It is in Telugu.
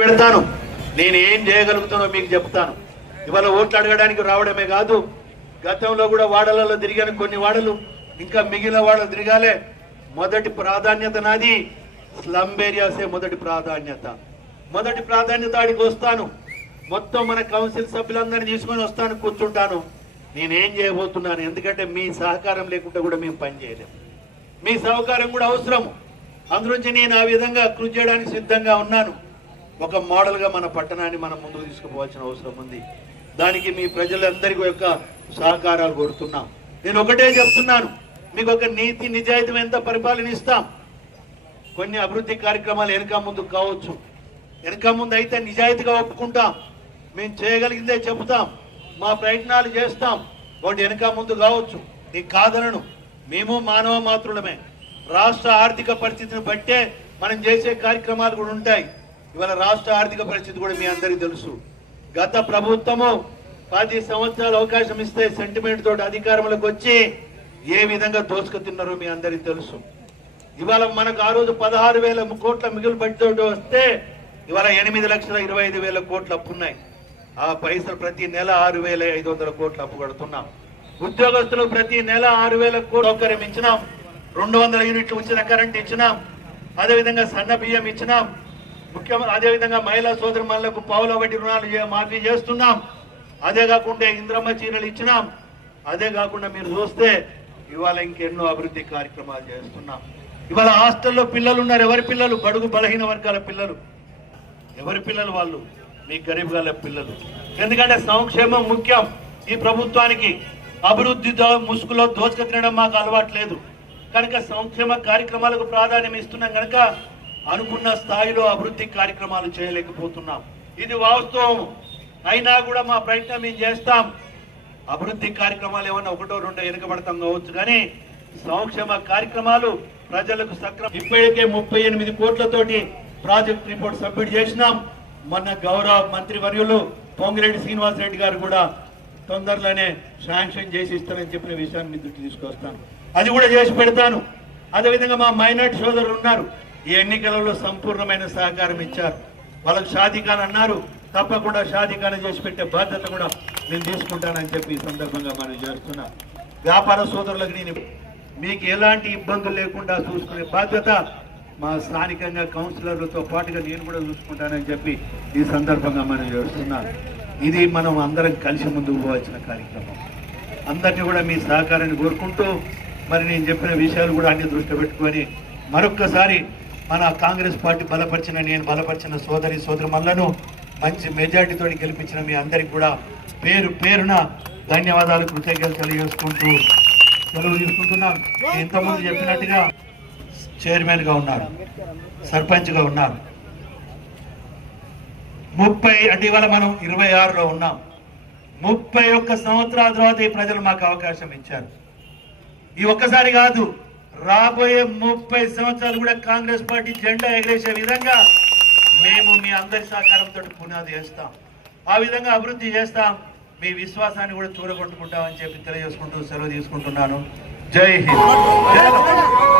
పెడతాను. నేను ఏం చేయగలుగుతానో మీకు చెప్తాను. ఇవాళ ఓట్లు అడగడానికి రావడమే కాదు గతంలో కూడా వాడలలో తిరిగాను కొన్ని వాడలు. ఇంకా మిగిలిన వాడలు తిరగాలే. మొదటి ప్రాధాన్యత నాది స్లమ్ ఏరియాసే మొదటి ప్రాధాన్యత. మొదటి ప్రాధాన్యత ఆడికి వస్తాను. మొత్తం మన కౌన్సిల్ సభ్యులందరినీ తీసుకొని వస్తాను కూర్చుంటాను. నేనేం చేయబోతున్నాను? ఎందుకంటే మీ సహకారం లేకుండా కూడా మేము పనిచేయలేము మీ సహకారం కూడా అవసరం అందులోంచి నేను ఆ విధంగా కృషి చేయడానికి సిద్ధంగా ఉన్నాను. ఒక మోడల్గా మన పట్టణాన్ని మనం ముందుకు తీసుకుపోవాల్సిన అవసరం ఉంది. దానికి మీ ప్రజలందరికీ యొక్క సహకారాలు కోరుతున్నాం. నేను ఒకటే చెప్తున్నాను మీకు ఒక నీతి నిజాయితీ పరిపాలన ఇస్తాం? కొన్ని అభివృద్ధి కార్యక్రమాలు వెనక ముందు కావచ్చు. వెనక ముందు అయితే నిజాయితీగా ఒప్పుకుంటాం. మేము చేయగలిగిందే చెబుతాం. మా ప్రయత్నాలు చేస్తాం. ఒకటి వెనక ముందు కావచ్చు. నీకు కాదనను. మేము మానవ మాత్రులమే రాష్ట్ర ఆర్థిక పరిస్థితిని బట్టే మనం చేసే కార్యక్రమాలు కూడా ఉంటాయి. ఇవాళ రాష్ట్ర ఆర్థిక పరిస్థితి కూడా మీ అందరికీ తెలుసు. గత ప్రభుత్వము పది సంవత్సరాలు అవకాశం ఇస్తే సెంటిమెంట్ తోటి అధికారంలోకి వచ్చి ఏ విధంగా దోసుకు తిన్నారో మీ అందరికీ తెలుసు. ఇవాళ మనకు ఆ రోజు పదహారు వేల కోట్ల మిగులు బడ్జెట్ వస్తే ఇవాళ ఎనిమిది లక్షల ఇరవై ఐదు వేల కోట్లు అప్పు ఉన్నాయి. ఆ పైసలు ప్రతి నెల ఆరు వేల ఐదు వందల కోట్లు అప్పు కడుతున్నాం. ఉద్యోగస్తులు ప్రతి నెల ఆరు వేల కోట్ల సౌకర్యం ఇచ్చినాం. రెండు వందల యూనిట్లు ఉచిత కరెంట్ ఇచ్చినాం. అదేవిధంగా సన్న బియ్యం ఇచ్చినాం. ముఖ్యమంత్రి అదేవిధంగా మహిళా సోదరులకు పావుల వడ్డీ రుణాలు మాఫీ చేస్తున్నాం? అదే కాకుండా ఇంద్రమ్మ చీరలు ఇచ్చినాం. అదే కాకుండా మీరు చూస్తే ఇవాళ ఇంకెన్నో అభివృద్ధి కార్యక్రమాలు చేస్తున్నాం. ఇవాళ హాస్టల్లో పిల్లలు ఉన్నారు. ఎవరి పిల్లలు? బడుగు బలహీన వర్గాల పిల్లలు. ఎవరి పిల్లలు వాళ్ళు? మీ గరీబ్ గల పిల్లలు. ఎందుకంటే సంక్షేమం ముఖ్యం. ఈ ప్రభుత్వానికి అభివృద్ధితో ముసుగులో దోచక తినడం మాకు అలవాటు లేదు. కనుక సంక్షేమ కార్యక్రమాలకు ప్రాధాన్యం ఇస్తున్నాం కనుక అనుకున్న స్థాయిలో అభివృద్ధి కార్యక్రమాలు చేయలేకపోతున్నాం. ఇది వాస్తవం. అయినా కూడా మా ప్రయత్నం మేము చేస్తాం. అభివృద్ధి కార్యక్రమాలు ఏమన్నా ఒకటో రెండో వెనుకబడతాం కావచ్చు కానీ సంక్షేమ కార్యక్రమాలు ప్రజలకు సక్రమ ఇప్పటికే ముప్పై ఎనిమిది కోట్లతోటి ప్రాజెక్ట్ రిపోర్ట్ సబ్మిట్ చేసినాం. మొన్న గౌరవ మంత్రి వర్యులు పొంగిరెడ్డి శ్రీనివాస్ రెడ్డి గారు కూడా తొందరలోనే శాంక్షన్ చేసి ఇస్తానని చెప్పిన విషయాన్ని మీ దృష్టి తీసుకొస్తాను. అది కూడా చేసి పెడతాను. అదేవిధంగా మా మైనార్టీ సోదరులు ఉన్నారు. ఈ ఎన్నికలలో సంపూర్ణమైన సహకారం ఇచ్చారు. వాళ్ళకు షాదిఖాన్ అన్నారు. తప్పకుండా షాదిఖాన్ చేసి పెట్టే బాధ్యత కూడా నేను తీసుకుంటానని చెప్పి ఈ సందర్భంగా మనం చేస్తున్నా. వ్యాపార సోదరులకు నేను మీకు ఎలాంటి ఇబ్బందులు లేకుండా చూసుకునే బాధ్యత మా స్థానికంగా కౌన్సిలర్లతో పాటుగా నేను కూడా చూసుకుంటానని చెప్పి ఈ సందర్భంగా మనం చేస్తున్నాను ఇది మనం అందరం కలిసి ముందుకు పోవాల్సిన కార్యక్రమం. అందరినీ కూడా మీ సహకారాన్ని కోరుకుంటూ మరి నేను చెప్పిన విషయాలు కూడా అన్ని దృష్టి పెట్టుకొని మరొక్కసారి మన కాంగ్రెస్ పార్టీ బలపరిచిన నేను బలపరిచిన సోదరి సోదరుమల్లను మంచి మెజార్టీతో గెలిపించిన మీ అందరికి కూడా పేరు పేరున ధన్యవాదాలు కృతజ్ఞతలు తెలియజేసుకుంటూ సెలవు తీసుకుంటున్నాను ఇంతకుముందు చెప్పినట్టుగా చైర్మన్గా ఉన్నారు సర్పంచ్గా ఉన్నారు. ముప్పై అంటే ఇవాళ మనం ఇరవై ఆరులో ఉన్నాం. ముప్పై ఒక్క సంవత్సరాల తర్వాత ఈ ప్రజలు మాకు అవకాశం ఇచ్చారు. ఈ ఒక్కసారి కాదు రాబోయే ముప్పై సంవత్సరాలు కూడా కాంగ్రెస్ పార్టీ జెండా ఎగరేసే విధంగా మేము మీ అందరి సహకారంతో పునాది చేస్తాం ఆ విధంగా అభివృద్ధి చేస్తాం. మీ విశ్వాసాన్ని కూడా చూడగొట్టుకుంటామని చెప్పి తెలియజేసుకుంటూ సెలవు తీసుకుంటున్నాను. జై హింద్.